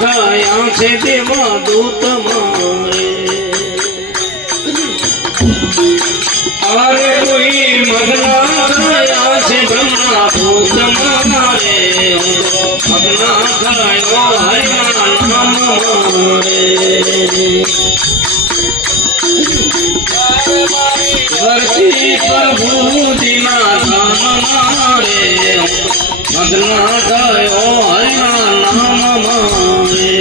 થયા છે દેવા દૂત મારે અરે કોઈ મગના થયા છે બ્રહ્મા ભૂત મારે મગના થયો હરિના નામ મારે વરતી પ્રભુજીના ધામ મારે મગના થયો હરિના નામ મારે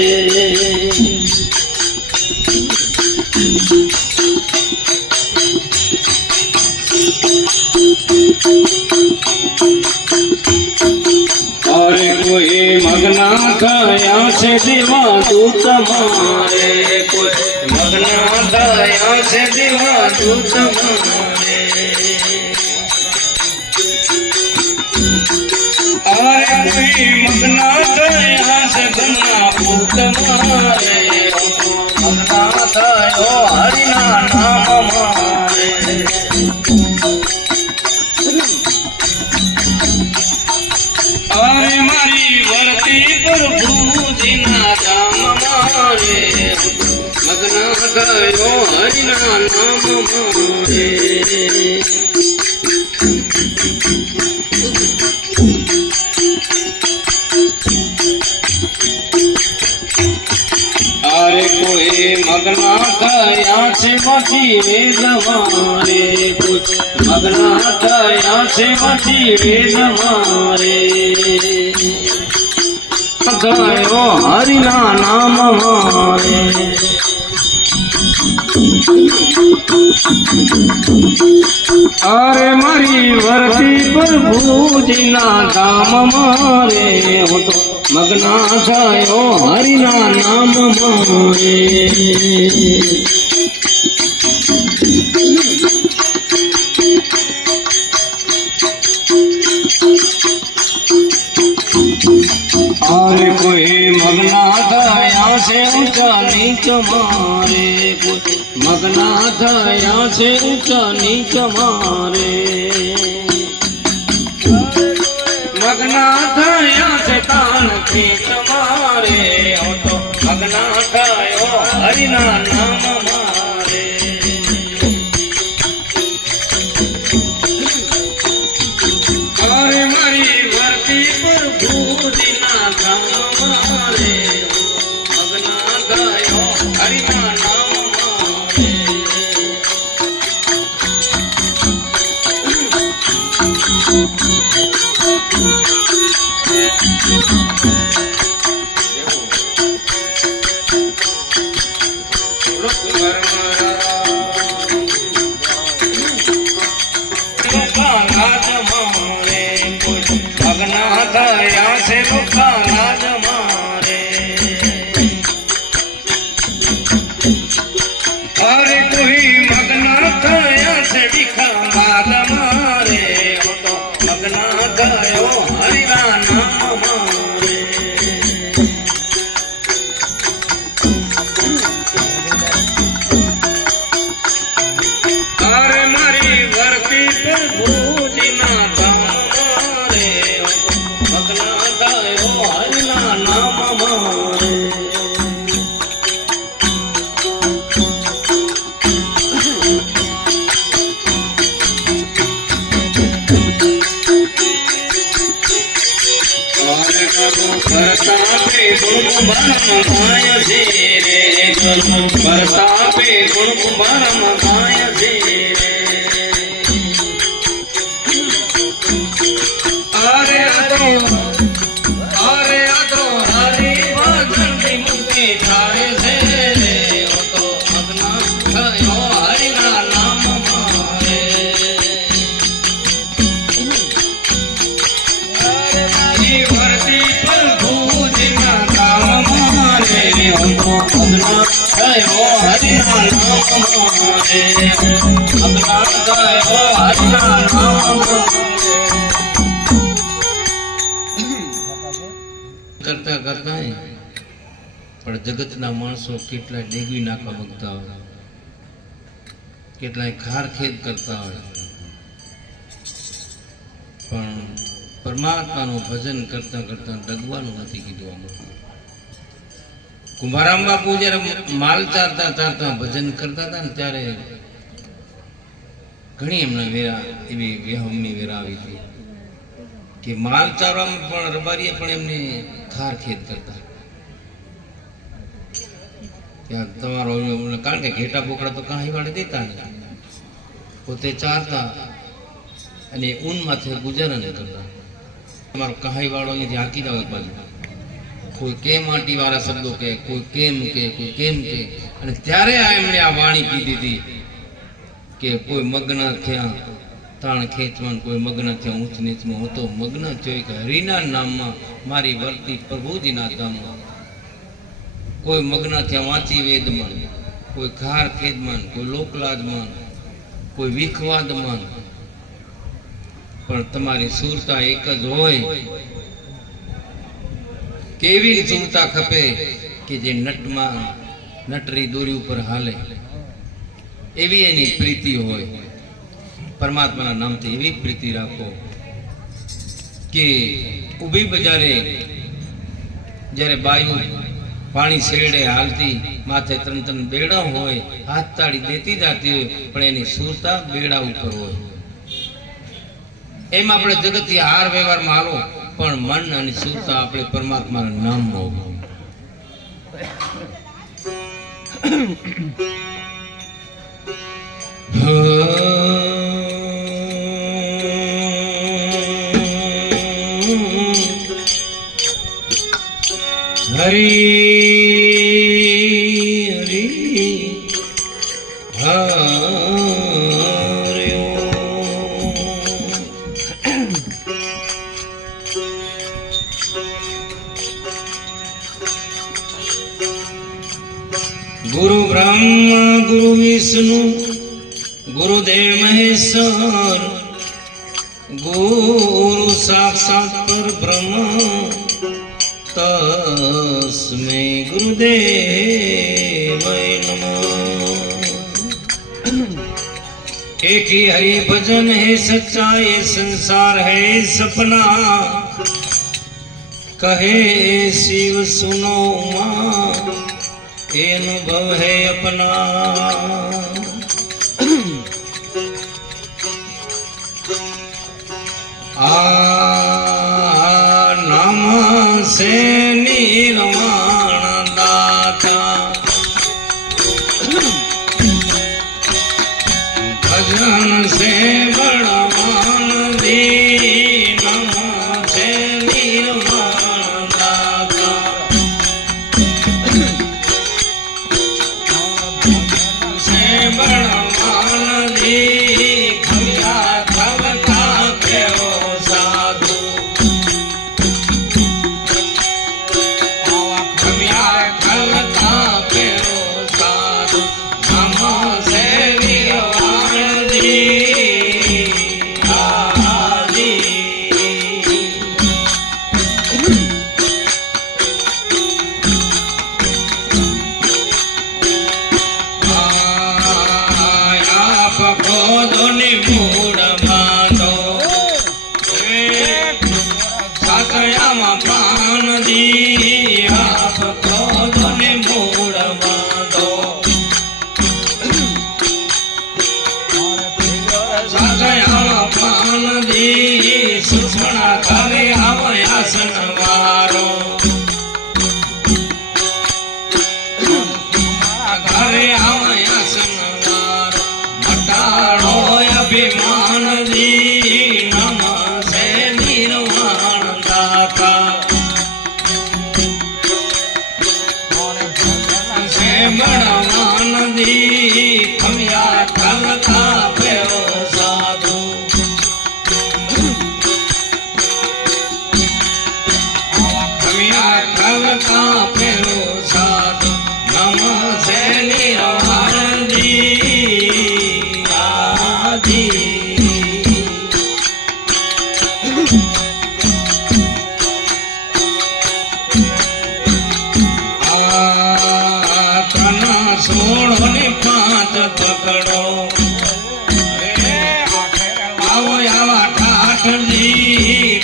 અરે કોઈ મગના થયા છે દેવા દૂત મારે કોઈ મગના થયા છે દેવા દૂત મારે અરે કોઈ મગના થયા છે બ્રહ્મા ભૂત મારે મગના થયો હરિના નામ મારે અરે મારી વર્તી પ્રભુજીના ધામ મારે મગના ગયો હરિના નામ મારે અરે કોઈ મગના થયા છે વટી વેદ મારે મગના થયા છે વટી વેદ મારે ગયો હરિના નામ મારે અરે મારી વર્તી પ્રભુજીના ધામ મારે હું તો મગના થયો હરિના નામ મારે અરે કોઈ મગના થયા છે ઊંચા નીચ મારે મગના થયા છે ઊંચા નીચ મારે મગના થયા છે તાણ ખેત મારે હું તો મગના થયો હરિના નામ મારે અરે મારી વર્તી પ્રભુજીના ધામ મારે મગના ગયો હરિના નામ મારે મગના થયા છે લોકા રાજ મારે અરે કોઈ મગના થયા છે ભીખા બાદ મારે મગના ગયો હરિના નામ મારે અરે મારી વર્તી પ્રભુજીના ધામ મારે મગના ગયો હરિના નામ મારે પરતાપે ગુણ કુંભારમાં ગાય છે રે પરતાપે ગુણ કુંભારમાં ગાય છે અરે આ તો હરી ભજનથી મુક્તિ થાય છે રે તો મગના થયો હરિના નામ મારે મારી વર્તી પ્રભુજીના ધામ મારે મગના થયો હરિના નામ મારે મગના થયો હરિના નામ કરતા કરતા પણ જગતના માણસો કેટલાય ડેગવી નાખવા માંગતા હોય, કેટલાય ખારખેદ કરતા હોય, પણ પરમાત્માનું ભજન કરતા કરતા ડગવાનું નથી કીધું આમાં. કુંભારામ બાપુ જયારે માલ ચારતા ચારતા ભજન કરતા હતા ને ત્યારે ઘણી એમના વેરા એવી વ્યહમની વેરા આવી હતી કે માલ ચારવામાં પણ રબારીએ પણ એમને ખાર ખેદ કરતા ત્યાં તમારો કારણ કે ઘેટા બોકડા તો કાંઈ વાળે દેતા નહીં, પોતે ચારતા અને ઊન માથે ગુજારા નહીં કરતા. તમારો કહાઈ વાળો અહીંયાથી હાકી દો એક બાજુ, કોઈ કેમ આંટી વાળા શબ્દો કે કોઈ કેમ કે કોઈ કેમ કે, અને ત્યારે એમણે આ વાણી કીધી હતી કે કોઈ મગ્ન થયા તાણ ખેંચમાં, કોઈ મગ્ન થયા ઊંચ નીચમાં, હું તો મગ્ન થયો કે હરિના નામમાં મારી વર્તી પ્રભુજીના ધામમાં. કોઈ મગ્ન થયા વાંચી વેદમાં, કોઈ ખાર ખેદમાં, કોઈ લોકલાદમાં, કોઈ વિખવાદમાં, પણ તમારી સુરતા એક જ હોય. કેવી સુરતા ખપે કે જે નટમાં નટરી દોરી ઉપર હાલે, એવી એની પ્રીતિ હોય. પરમાત્માના નામથી એવી પ્રીતિ રાખો કે ઊભી બજારે જ્યારે બાયુ પાણી શેરડે હાલતી, માથે ત્રણ ત્રણ બેડા હોય, હાથ તાળી દેતી જાતી હોય, પણ એની સુરતા બેડા ઉપર હોય. એમ આપણે જગતથી હાર વ્યવહારમાં હાલો, પણ મન અને સુરતા આપણે પરમાત્માના નામમાં હોય. હરી હરી ગુરુ બ્રહ્મા ગુરુ વિષ્ણુ ગુરુદેવ મહેશ્વર, ગુરુ સાક્ષાત પરબ્રહ્મ તસ્मै गुरुदेवाय नमः। एक ही हरि भजन है सच्चा, ये संसार है सपना, कहे शिव सुनो माँ, ये अनुभव है अपना। नाम से निर्वाण दाता, भजन से बड़वान दी, नाम से निर्वाण दाता, से बड़वान दी, खमिया खवता केओ साधु, खमिया खवता केओ साधु, नाम से निर्वाण दी आदि। आप खोदो निमूढ़ बांधो, साकयामा पान दी, आप खोदो निमूढ़ बांधो, साकयामा पान दी, सुषमणा करे आवयासन वारो, घरे आवयासन वारो, मटाड़ो अभिमान दी, नम से निर्वाण दाता, से बड़वान दी, खमिया खवता पेओ साधु, खमिया खवता पेओ साधु, नम से निर्वाण दी आदि। तना सोड़ो ने पांच पकड़ो, आओ आवा ठाठ दी,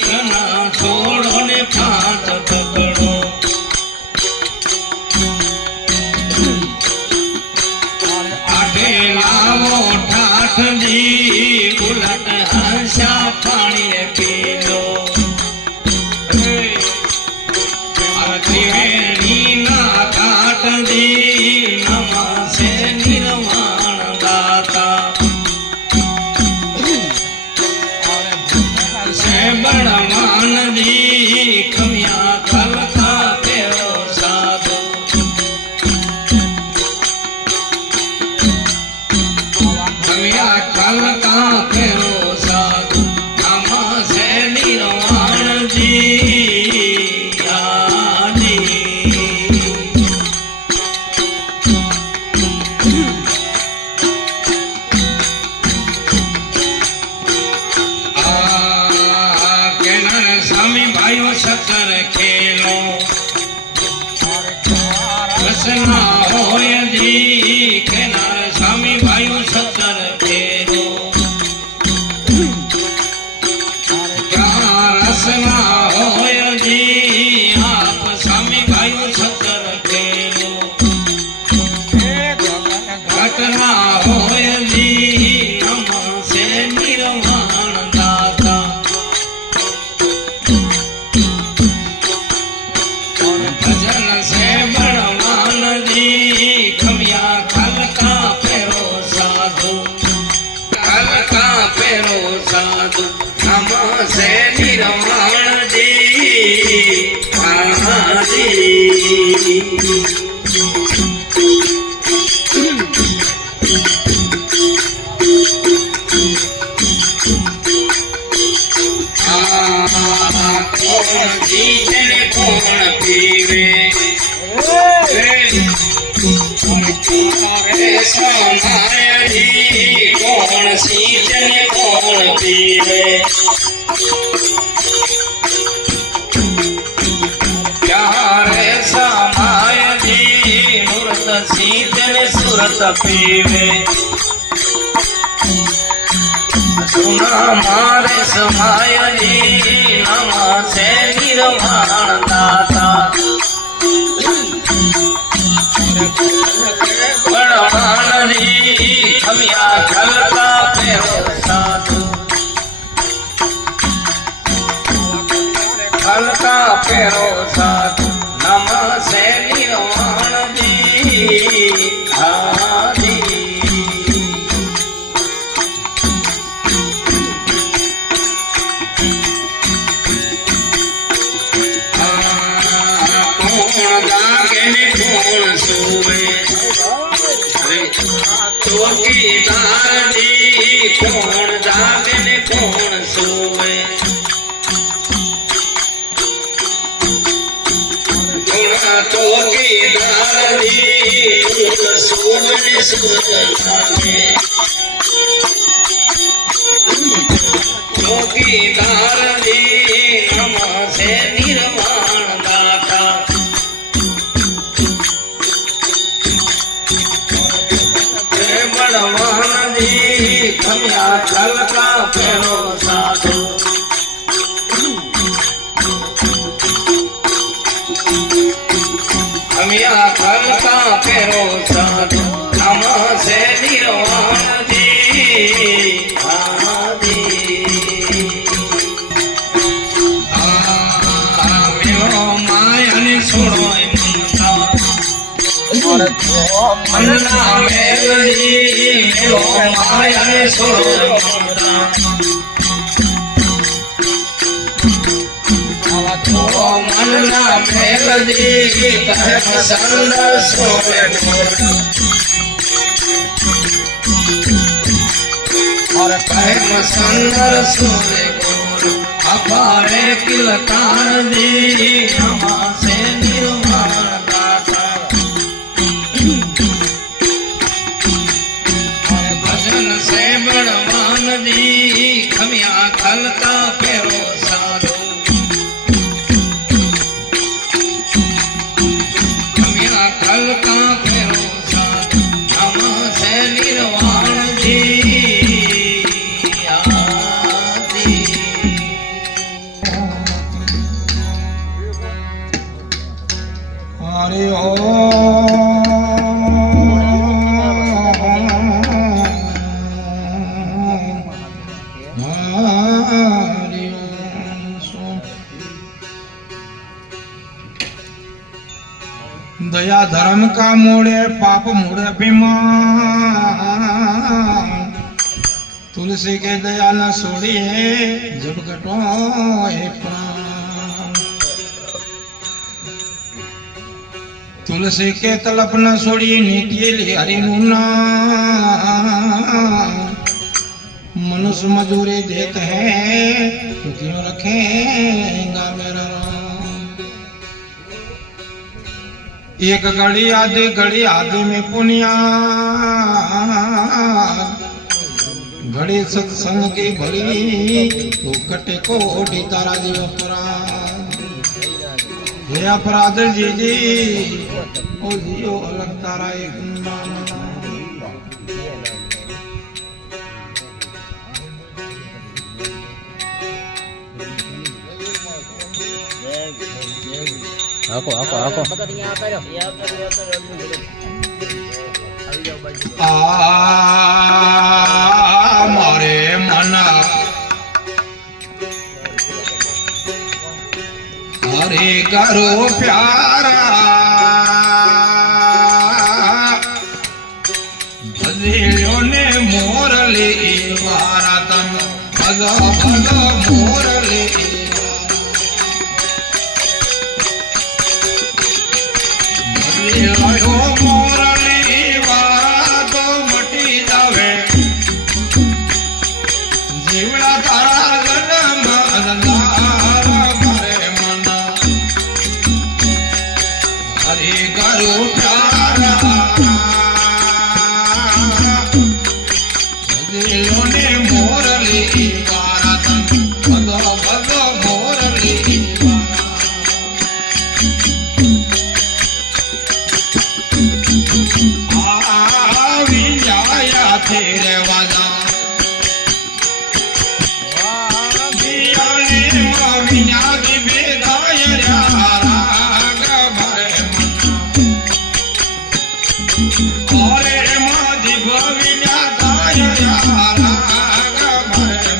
तना सोड़ो ने पांच पकड़ो, ત્રિવેણી ના ઘાટ દી નમસે નિર્વાણ દાતા સે બળવાન દી ખમ્યા ખલકા પેરો સાધુ ખમ્યા ખલકા પેરો સાધુ નમસે નિર્વાણ દી સકર ખેલો રસના હોય દી કેનાર સ્વામી ભાઈઓ સકર ખેલો ક્યાં રસના હોય દી આપ સ્વામી ભાઈઓ સકર ખેલો ઘટના હોય દી નમસે નિર્વાણ દાતા ભજન સે બળવાન દી ખમ્યા ખલકા પેરો સાધુ ખલકા પેરો સાધુ નમસે નિર્વાણ દી કોણ જીતે ને કોણ પીવે સમાયજી કોણ સીતે ને કોણ પીવે ક્યારે સમાયજી મૂર્ત સીતે ને સુરત પીવે સુના મારે સમાયજી નમસે નિર્વાણ દાતા બળવાન દી ખમ્યા ખલકા પેરો સાધુ ખલકા પેરો સાધુ નમસે નિર્વાણ દી કોણ જાગે ને કોણ સુવે ચોકીદાર દી કોણ જાગે ને કોણ સુવે ચોકીદાર દી સુવને સુરત લાગે ચોકીદાર દી નમસે નિર્વાણ દાતા બળવાન દી ખમ્યા ખલકા પેરો સાધુ ખમ્યા ખલકા પેરો સાધુ નમસે નિર્વાણ દી માયને છોડો મનના મેલડી મેલો માયને છોડો મનના મેલડી કહે પસંદ સોરે और कहे मसंदर सोरे गोर अपारे किलकार दी नमसे निर्वाण दाता भजन से बड़वान दी खम्या खलका पेरो साधु खम्या खलका पेरो साधु नमसे निर्वाण दी हरि ओम हरि ओम दया धर्म का मोड़े पाप मोड़े अभिमान तुलसी के दया न छोड़िए जब कटो हे प्राण तुलसी के तलप न छोड़िए नीति हरि नाम मनुष्य मजूरी देते हैं तो क्यों रखेगा मेरा राम एक घड़ी आदि में पुनिया घड़ी सत्संग की भली तो कटे कोटि तारा जी अपराध हे अपराध जी जी ओ जियो अलग तारा एक Ako. मारे मना हरे करो प्यारा भजियो ने मोर ले वारा तन भग मोर ले भजियो मोर जीवड़ा तारा जन्म अंधार भरे मन हरे करो प्यारा दिलों ने मोर ली वारा तन भग मोर ली आवी आया तेरे वाला विनादि बेदाय राग भरे और मादि विनादाय राग भरे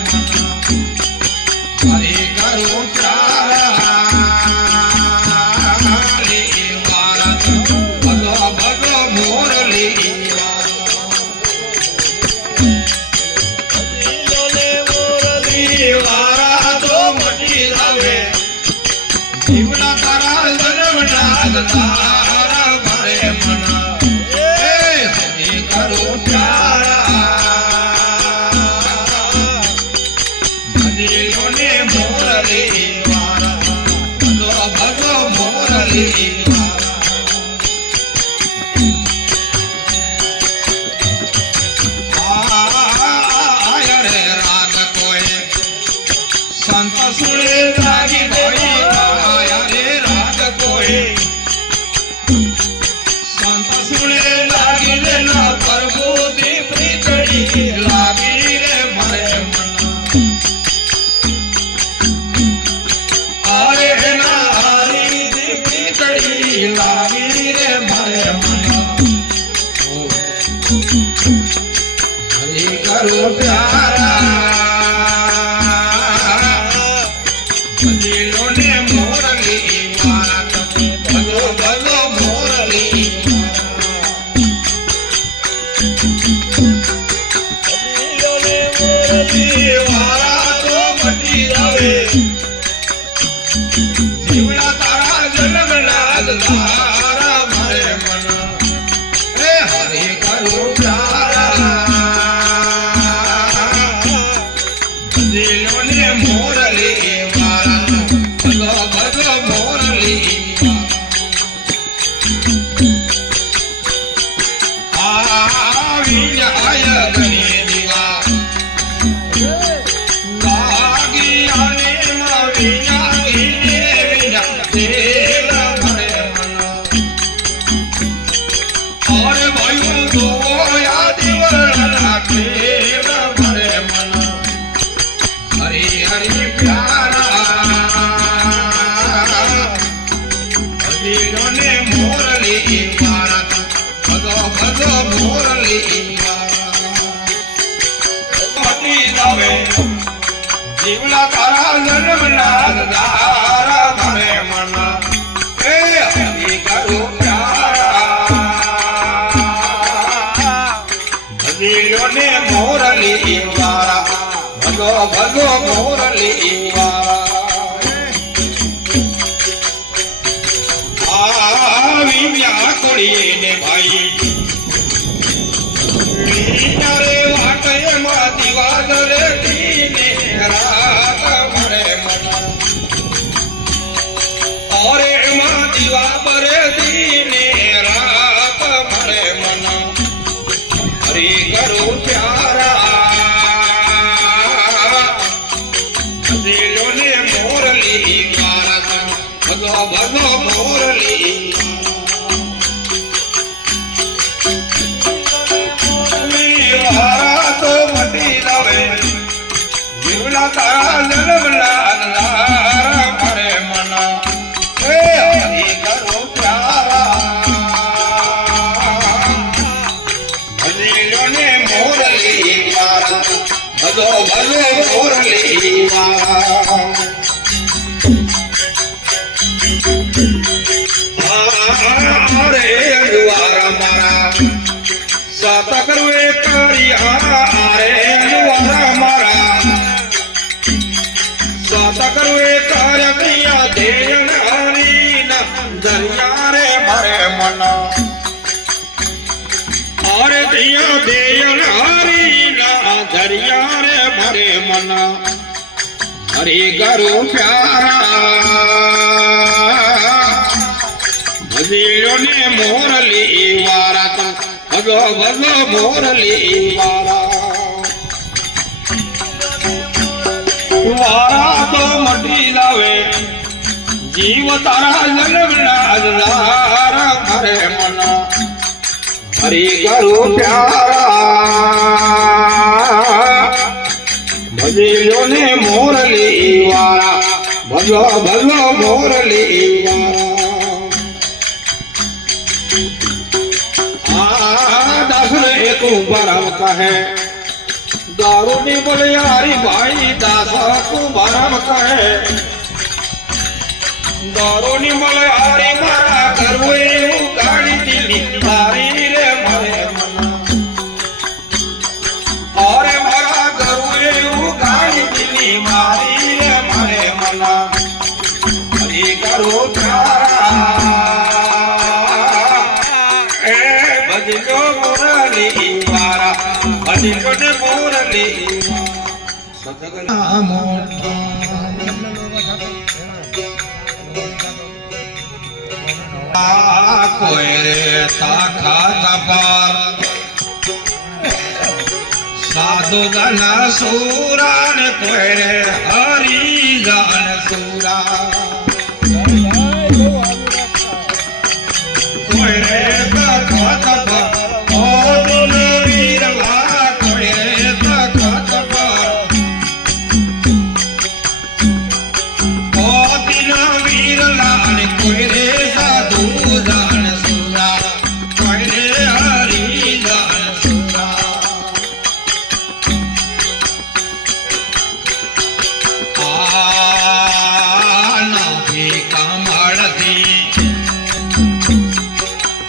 हरे करो प्यारा ले वारा भग मोर ले जीवना तारा जन्म तारा भरे मन हरे करो प्यारा भजियो ने मोर ले वारा भग मोर ले आय रे राग कोई संत सुने लागी कोई संत सुने लागी लेना प्रभु दी प्रीतड़ी लागी रे भरे मन अरे नारी दी प्रीतड़ी लागी रे भरे मन हरि करो प्यारा दिलों ने मोर ली भलो मोर ली वारा तो मटी जावे जीवड़ा तारा जन्म तारा भरे मन हरे करो प्यारा दिलों ने मोर ली वारा भग मोर ली आय गणी दिवा लागी आने माविया विना तेल भरे मन और वायु दो यादिवरा तेल भरे मन हरि हरि प्यारा दिलों ने मोर ली वारा भग मोर ली जीवना तारा जन्म तारा भरे मन हरि करो प्यारा ભલો મોરલી આવી વ્યાકુળી ને ભાઈ રે વાટે માં દિવાલ રે દીને રાત મરે મન ઓરે માં દિવા બરે દીને રાત મરે મન હરી કરું પ્યારા દિલો ને મોરલી મારા ભલો ભલો મોરલી તો મટી લાવે જીવડા તારા જલમલા મરે મન એ હરી કરો પ્યારા ભલો ને મોરલી મારા ભલો ભલો મોરલી મારા રે અજવારા મારા સાત કરવે કરિયા રે અજવારા મારા સાત કરવે કર્યા દેન હરીના દરિયા રે ભરે મન અરે દિયા દેન હરીના દરિયા રે ભરે મન હરી ગરુ પ્યારા ભજીલો ને મોરલી વારા ભગો ભગો મોરલી વારા તો મટી લાવે જીવ તારા જન્મના ભરે મન હરી ગરુ પ્યારા ભજીલો ને મોરલી વારા ભગો ભગો મોરલી વારા દાસ ને એક બરમ કહે दारू नी बोले यारी भाई दासा को बरम कहे दारू नी बोले यारी मारा करवे गाड़ी दिल्ली मारी रे मरे मना और मारा करवे गाड़ी दिल्ली मारी रे मरे मना हरी करो प्यारा ए भजनो मुरली वारा भजनो ने કોઈ રે તાખા તપાર સાધુ જન સુરા ને કોઈ રે હરી જન સુરા કોઈ રે તાખા તપાર ઓ દિલ વીરલા કોઈ રે તાખા તપાર ઓ દિલ વીરલા ને કોઈ રે સાધુ જન સુરા કોઈ રે હરી જન સુરા આ નથી કમળથી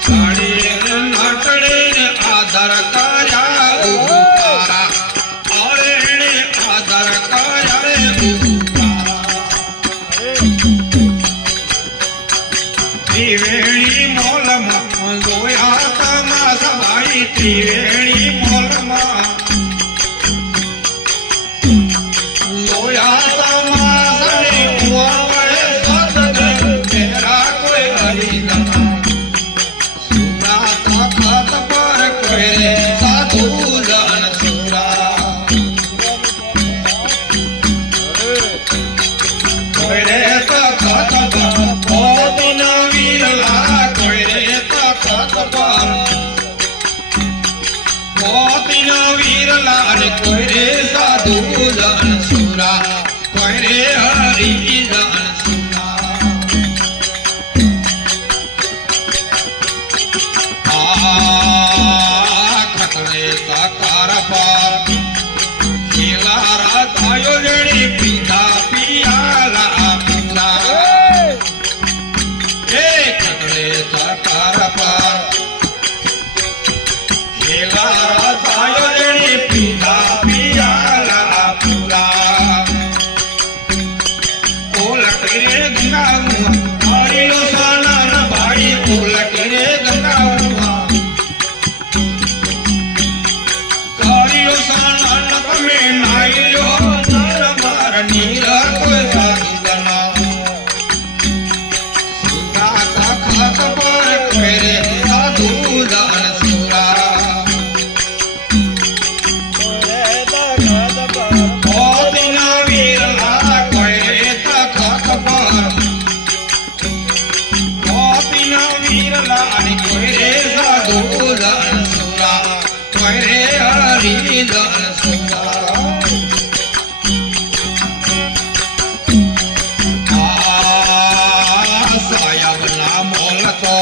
સાડી નાટડે આધાર કર્યા ઉતારા અરે આધાર કર્યા રે ઉતારા ત્રિવેણી મોલમાં જોયા તમાસા ભાઈ ત્રિવેણી મોલમાં જોયા તમાસા રે ઉવાવડે સદને મેરા કોઈ હરિદના સુરા તાકાત પર કોઈ રે સાધુ જન સુરા કોઈ રે તાકાત પર ઓદિન વીરલા કોઈ રે તાકાત પર ઓદિન વીરલા અને કોઈ રે સાધુ જન સુરા કોઈ રે હરી જન સુરા ખતરે સાકાર પર ખીલારા થાયો જણી પીધા પિયાલા પૂરા એ ખતરે સાકાર પર ખીલારા થાયો જણી પીધા પિયાલા પૂરા અને કોઈ રે સાધુ ધન સુરા કોઈ રે હરી ધન સુરા સાયબના મોલ તો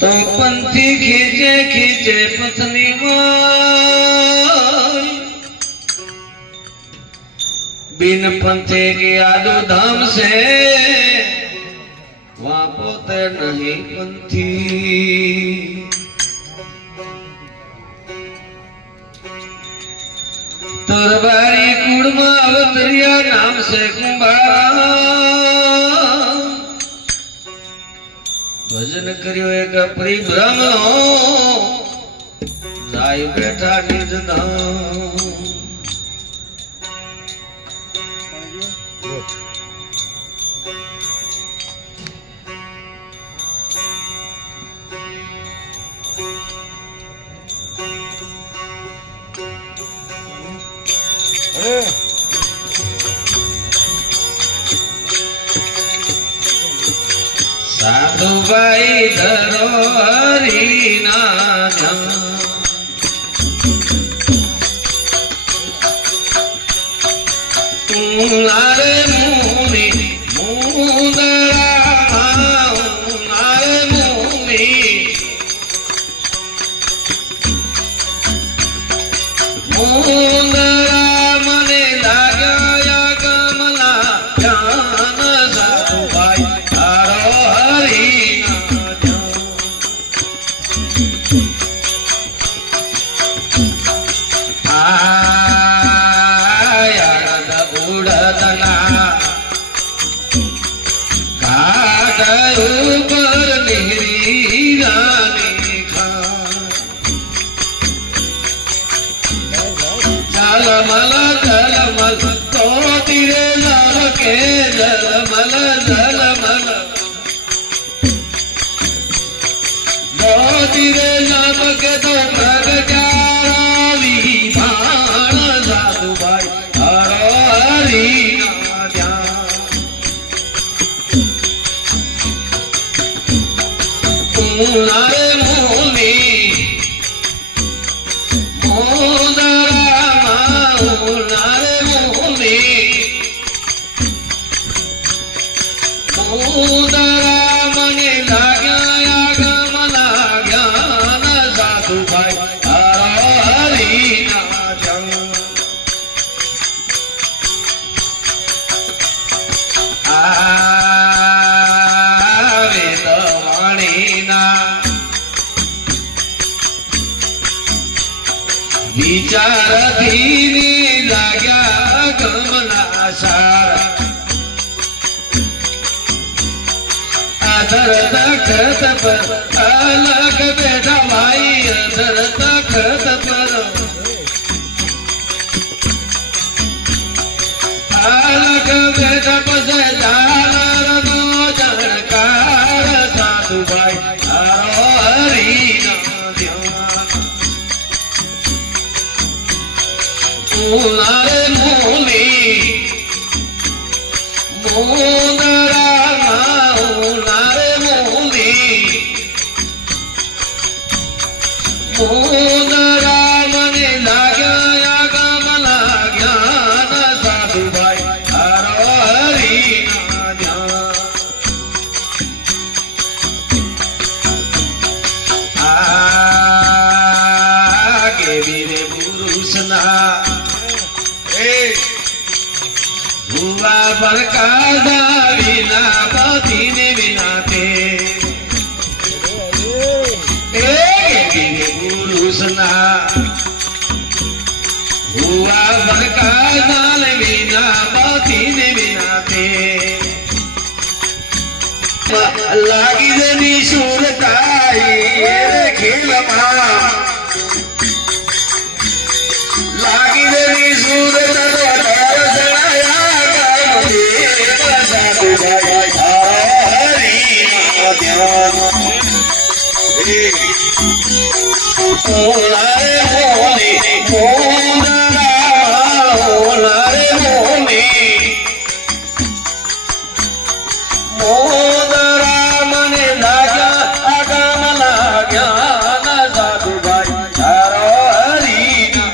તો પંથી ખીચે ખીચે પથની बिन पंथे के आदो धाम से वहां पोते नहीं पंथी तरबारी कुड़मा अवतरिया नाम से कुंभारा भजन करियो एक अपरी ब्रह्म जाई बैठा निज धाम साधु भाई धरो हरि नाम नारे मुनि मुंदरा नारे मुनि मुंदरा मने लाग्या कमला जान साधु भाई धरो हरि जलमल जलमल तो तीरे जल के जलमल जलमल तो तीरे जल के तो प्रगटावी भाण साधु भाई हरो हरि नारे मुनि मोदरा नारे मुनि ઉદરા મને લાગ્યા આગમ લાગ્યા ન સાધુભાઈ હરિના જન આવે દવાણીના વિચારથી લાગ્યા ગમના સારા અધર તખત પર અલગ બેઠા ભાઈ અધર તખત પર અલગ બેઠા પછી ઝાલરનો જણકાર સાધુભાઈ હારો હરિના ધ્યાન ઉનારે મોલી મોદરા ઉનારે મોલી મોદરા મને લાગ્યા આગમ લાગ્યા ન સાધુભાઈ હારો હરિના ધ્યાન આ કેવી રે પુરુષના ભુવા ભડકા વિના પતિને વિના તે પુરુષના ભુવા ભડકા વિના પતિને વિના તે લાગી દેની સુરતાઈ ખેલમાં લાગી દેની સુરતા ઓલારે મોલી મોદરા ઓલારે મોલી મોદરા મને લાગ્યા આગમ લાગ્યા ન સાધુભાઈ હારો હરિના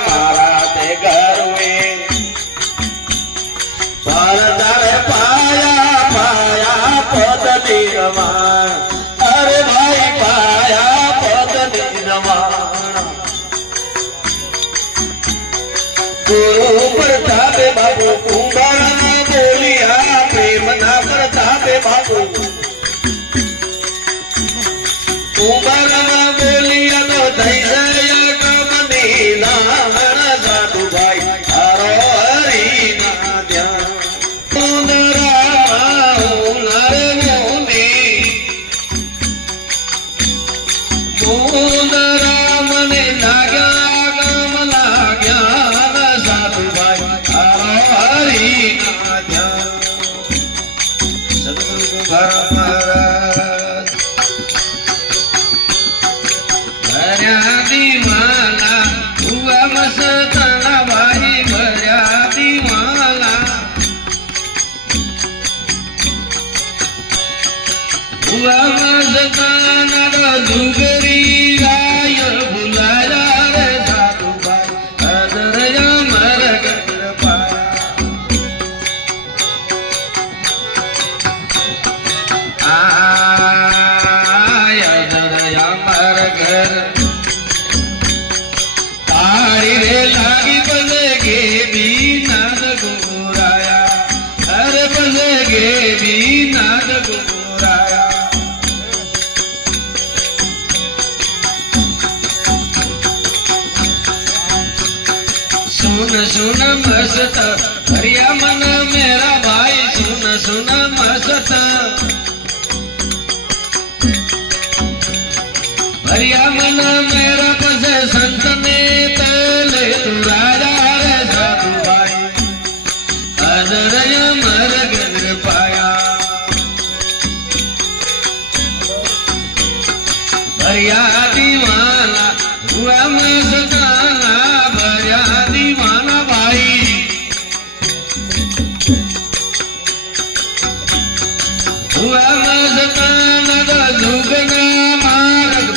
મારા તે ગરવે ભારતારે પાયા પાયા પદની રમાણ અરે ભાઈ પાયા પદની રમાણ ગુરુ પ્રતાપે બાબુ કુંભારના બોલિયા પ્રેમના પ્રતાપે બાબુ કુંભારના બોલિયા તો થઈ જાય ગમની લામણ સાધુભાઈ હારો હરિના ધ્યાન ઉંદરા ઉનારે મોલી ઉંદરા મને લાગ્યા ગમ લાગ્યા ન સાધુભાઈ હારો હરિના ધ્યાન સદગુરુ મહારાજ ભર્યા દીવાના હુઆ મસ્તના ભાઈ ભર્યા દીવાના હુઆ મસ્તના દુગરી રાય ભુલાયા રે સાધુભાઈ અદરયા મર ગર પાયા અદરયા મર ઘર તારી રે લાગી બલે ગે નાદ ગોરાયા અરે બલે ગે નાદ ગોરાયા सुन सुन मस्त हरिया मन मेरा भाई सुन सुन मस्त हरिया मन मेरा पस संत ने तले तू राजा रे साधु भाई अदरय मर गन पाया हरिया दीवाना हुआ मस्ताना भरिया दीवाना भाई हुआ मस्ताना द जुगना मार्ग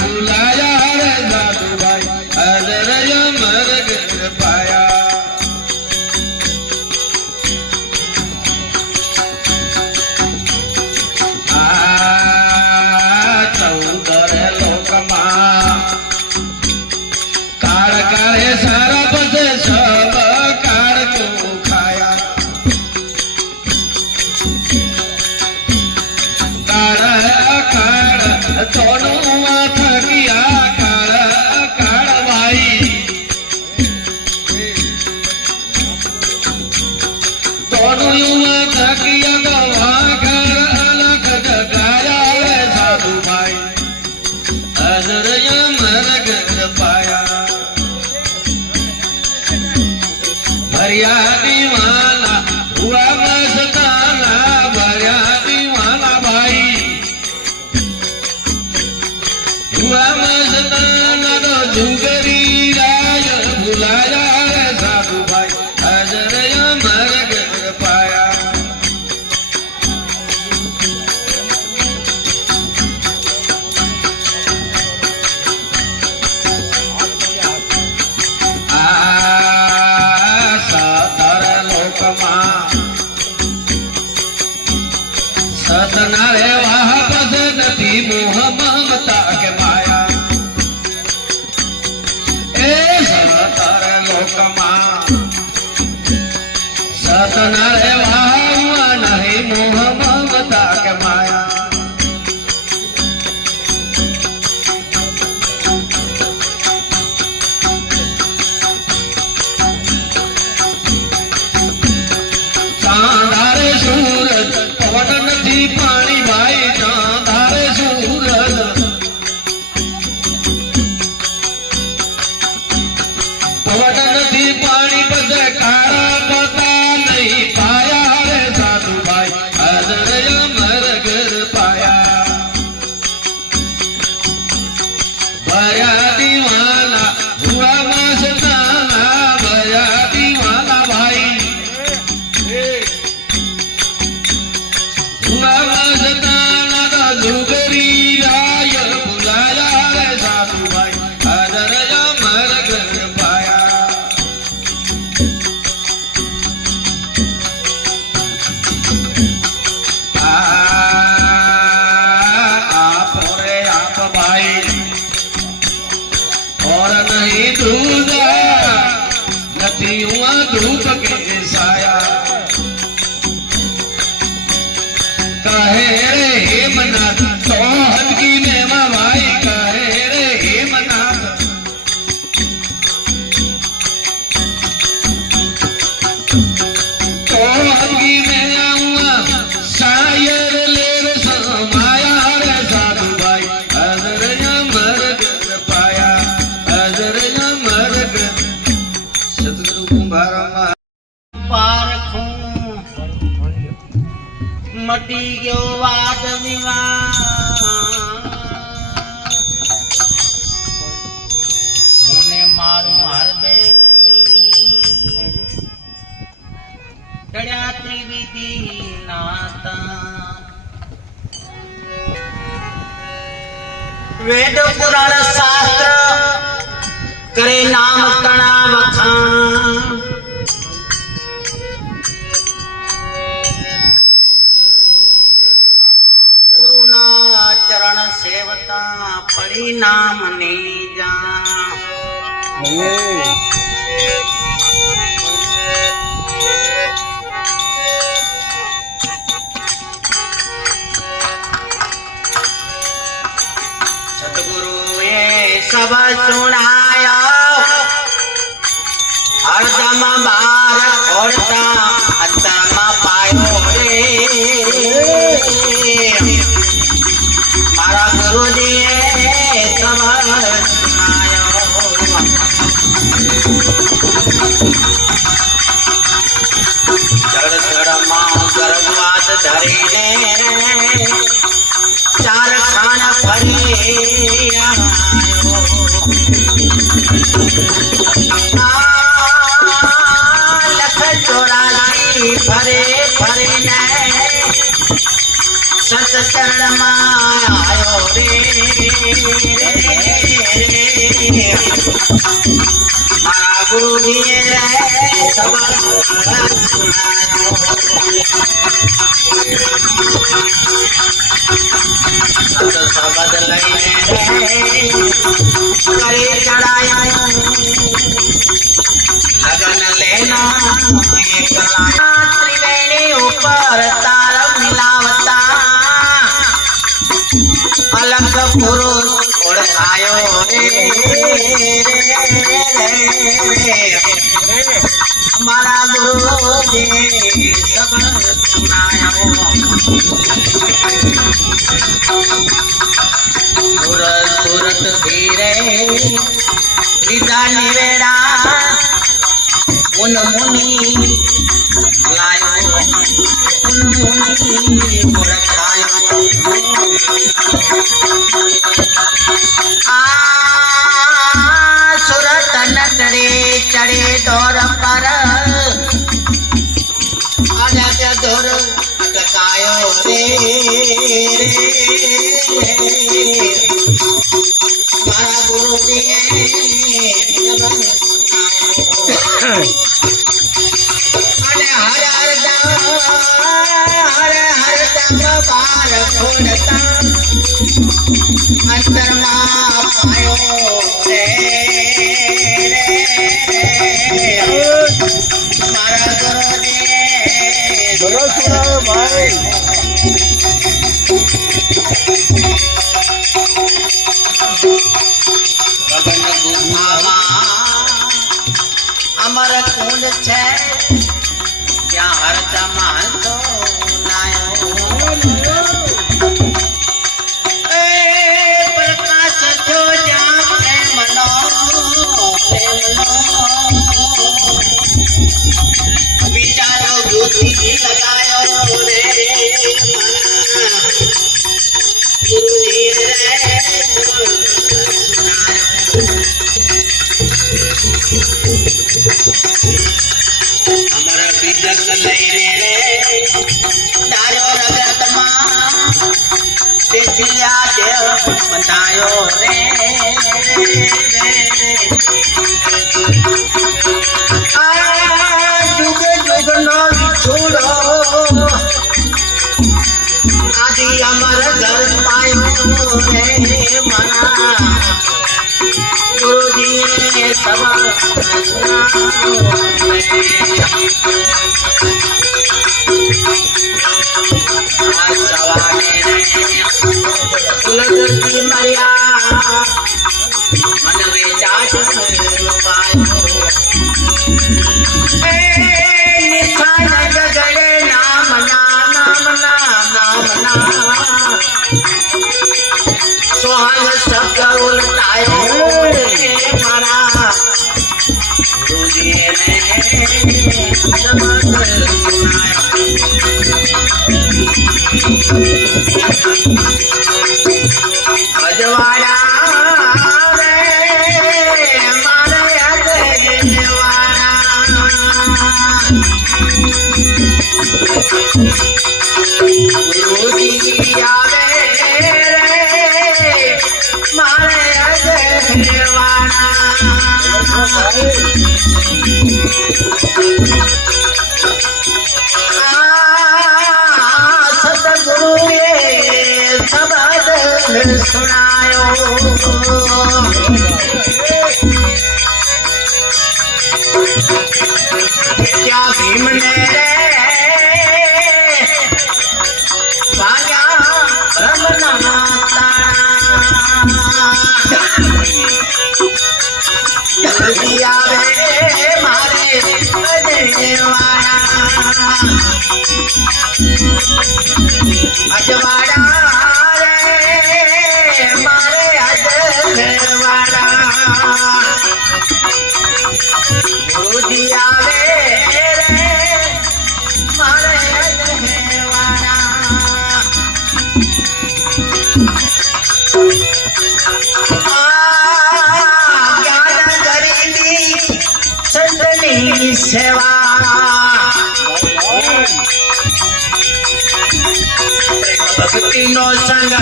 साधु भाई अजर अमर घर पाया भरिया दीवाना हुआ मस्ताना भरिया दीवाना भाई हुआ मस्ताना तो जुगरी राज भुलाया रे साधु भाई अजर अमर घर पाया सतना रे वापस नदी मोह ममता के माया ए सतर लोक सतना रे वाहुआ नहीं मोह ममता के माया चांदारे सूरज पवन नदी पानी भाई चांदारे सूरज पवन नदी पानी बदे कारा पता नहीं पाया रे साधु भाई अजर अमर घर पाया भया दीवाना हुआ मस्ताना भया दीवाना भाई हुआ मस्ताना का जुगरी राय बुलाया रे साधु भाई अजर अमर घर पाया आप रे आप भाई और नहीं दूजा नती हुआ धूप के साया कहे रे हेमनाथ तो हद की मेमा भाई कहे रे हेमनाथ तो हद की मेरा हुआ शायर ले समाया रे साधु भाई अजर अमर घर पाया अजर अमर घर सतगुरु कुंभार पारखूं मटी गयो वाद विवाद हुने मारू हृदय नहीं टड़्या त्रिविधि नाता वेद पुराण शास्त्र करे नाम कणा वखान गुरुना चरण सेवता पड़ी नाम ने जान सतगुरु ये सब सुनाया हरदम बार खोड़ता हरदम पायो रे मारा गुरु जी सब सुनायो जड़ जड़ मां गर्भवास धरी ने चार खान फरे लख चौरासी फरे फरे ने सत चरण मायो रे मारा गुरु जी रे सब सुनायो सत शब्द लईने करे चढ़ाया लगन लेना एक त्रिवेणी ऊपर तार मिलावता अलग पुरुष ओढ़ायो रे મારા ગુરુજી સબળ સુનાયો સુરત ધીરે લીધા નિવેડા ઉન મુનિ લાયો ઉન મુનિ ઓળખાયો આ સુરત નગરે ચડે દોર પર આજા દોર ટકાયો રે મારા ગુરુજીએ અને હર દમ બાર ખોડતા અંતરમાં પાયો રે મારા ગુરુજી બોલો સુનાયો ભાઈ ગગન ગુફામાં અમર કુંડ છે ત્યાં હરતા મહંતો નાયો એ પ્રકાશ જો જ્યાં પ્રેમનો વિચારો બુદ્ધિ લગાયો રે ગુરુજી રે અમારા બીજક લઈ રે તારો રગતમાં તેથી આ દેવ બંધાયો રે આ જુગ જુગનો છોડો આદિ અમર ઘર પાયો રે મના ગુરુજીએ સબળ તુલસી મર્યા મન વેચાટ નિશાન જગડે નામ સોહાગ શબ્દ ઉલટાયો મારા ગુરુજીએ અજવાડા રે મારે ગુરુજી આવે રે મારે સદગુરુએ શબ્દ સુણાયો क्या भीमने रे वाग्या ब्रह्मना तारा रे मारे अजवाड़ा रे मारे अजवाड़ा गुरुजी आवे रे मारे अजवाड़ा ज्ञान गरीबी संतनी सेवा भक्ति नो संग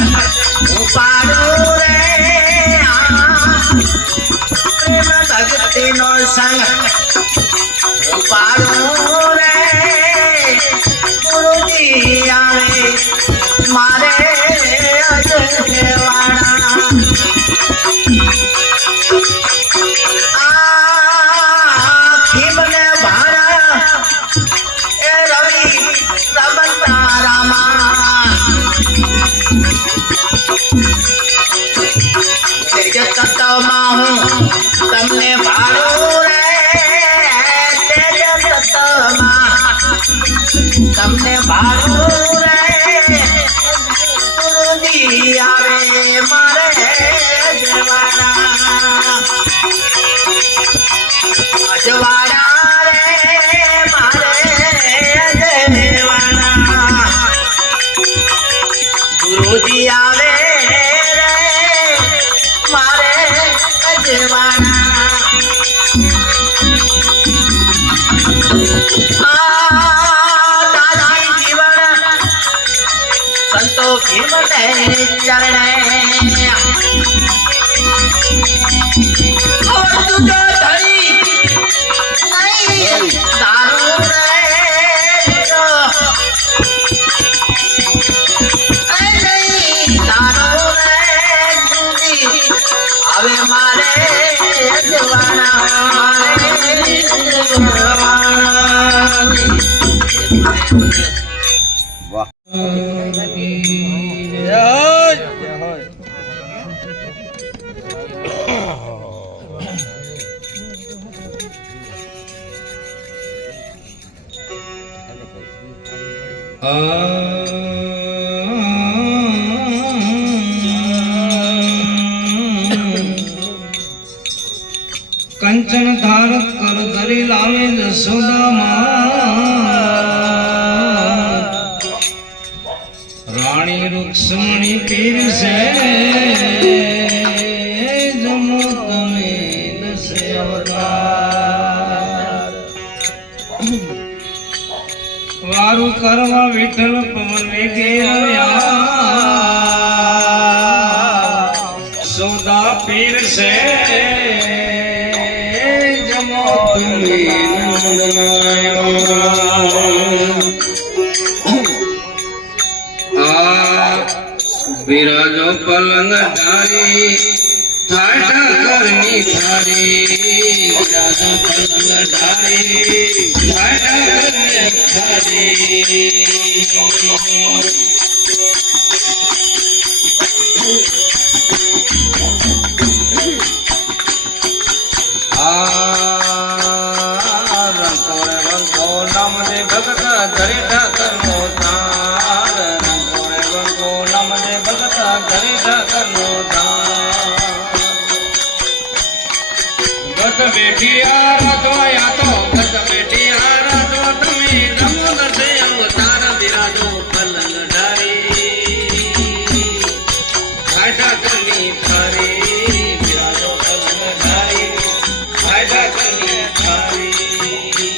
उपाड़ो रे प्रेम भक्ति नो संग उपाड़ो रे गुरुजी आवे मारे अजवाड़ा भीमने भाड़ा ए रवि रमता रामा तेज तत्व हूँ तमने भाड़ो रे तेज તમને ભાડું રે ગુરુજી આવે મારે દેવાના અજવાડા રે મારે દેવાના ગુરુજી આવે રે મારે દેવાના દાદાઈ જીવન સંતો ભીમને ચરણે ઓર તુજો ધરી નહીં તારું રે નહીં તારું રે હવે મારે જવાના કંચન ધારક કર ધરી લાવે જશોદામાં રાણી રૂક્ષ્મણી પીર છે જમો તમે દસ અવતાર વારું કરવા વિઠ્ઠલ પવન વેગેયા સોદા પીર છે બિરાજો પલંગ ધારી ઠાઠા કરની થારી બિરાજો પલંગ ધારી ઠાઠા કરની થારી બેઠિયા રાધવાયા તો ગત બેઠિયા રાધો તમે નમો દસે અવતાર બિરાજો પલંગ ધારી ખાટા કરની થારી બિરાજો પલંગ ધારી ખાટા કરની થારી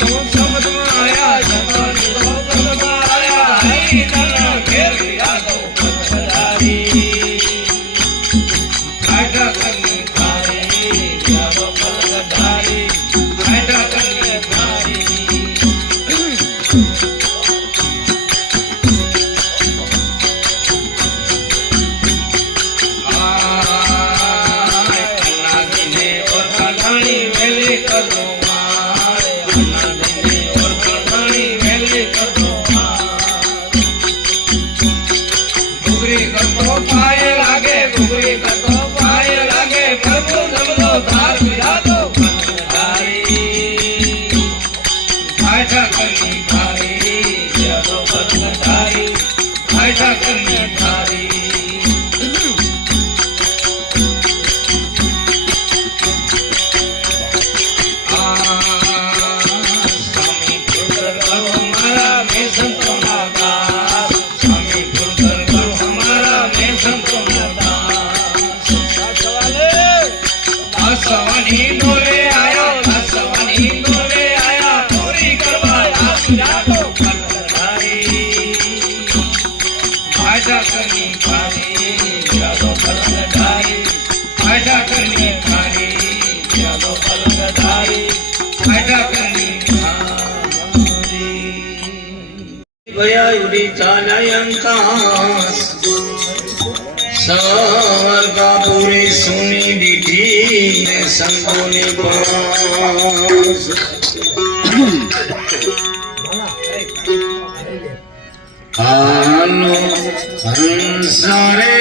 તો સમજમાં આયા જમાની તો સમજમાં આયા હઈ તના ઘેર ગયા તો પથરારી આડા કરની તારી યાદો પલધારી આડા કરની તારી સ્વર્ગાપુરી સુની દીઠી ને સંતોની પાસ આનો હંસરે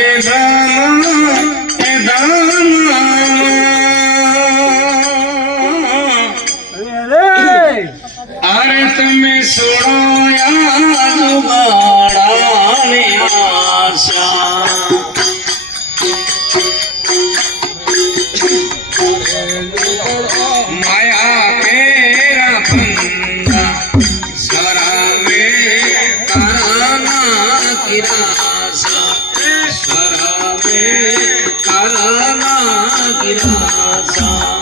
અરે તમે સોયા જુગાડાને આશા માયા કેરા ફંદા સરાવે કરાના કિરાસા સરાવે કરાના કિરાસા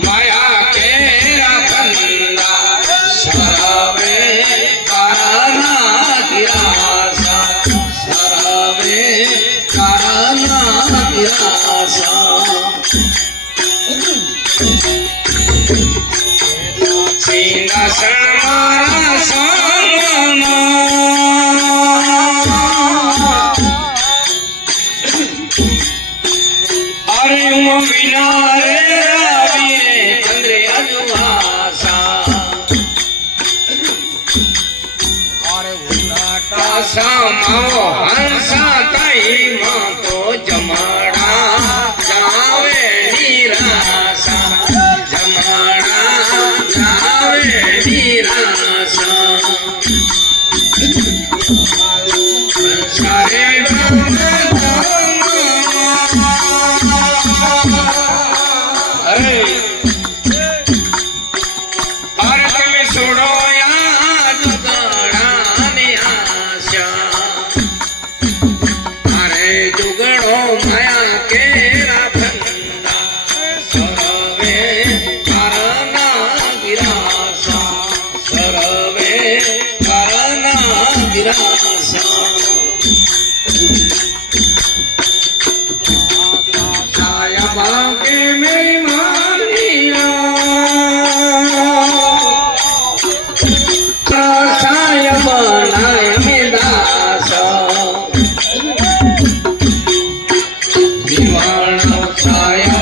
માયા કેરા ફંદા વાસણ મારા સોનાના. અરે હું વિના રે રવિએ ચંદ્રે અજવાસા. ટાસા માવો હંસા તઈ માં તો જમાડા જાવે નિરાશા. જમાડા જાવે નિરાશા. સારે અરે અરે તમે છોડો યાદ ગણાની આશા. અરે જુગડો માયા કેરા ફંદા સરવે કરના વિરાસા. સરવે કરના વિરાસા. સાયા કે મેરી સાય બનાય મેદાસ. દિવાણો સાય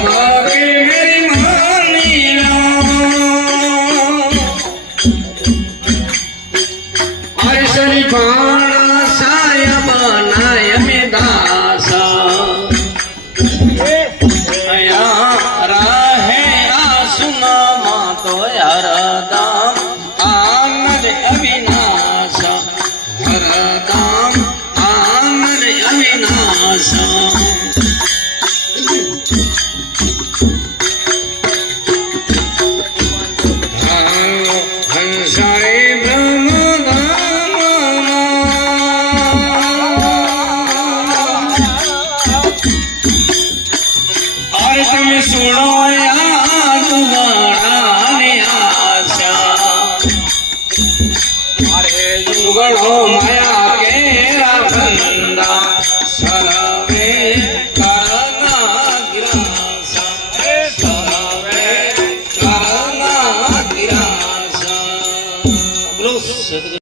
કે મેરી માનિયા. હર્ષની બાણ સાય બનાય મેદાસ. રહે આસુનામાં તો હરદમ આનંદ અવિનાશ. હરદમ આનંદ અવિનાશ. હાલો હંસારે અરે તમે સુણો યાદ ગણાની આશા. અરે જુગડો માયા કેરા ફંદા સરવે કરના ગિરાસા. સરવે કરના ગિરાસા. બોલો સદગુરુ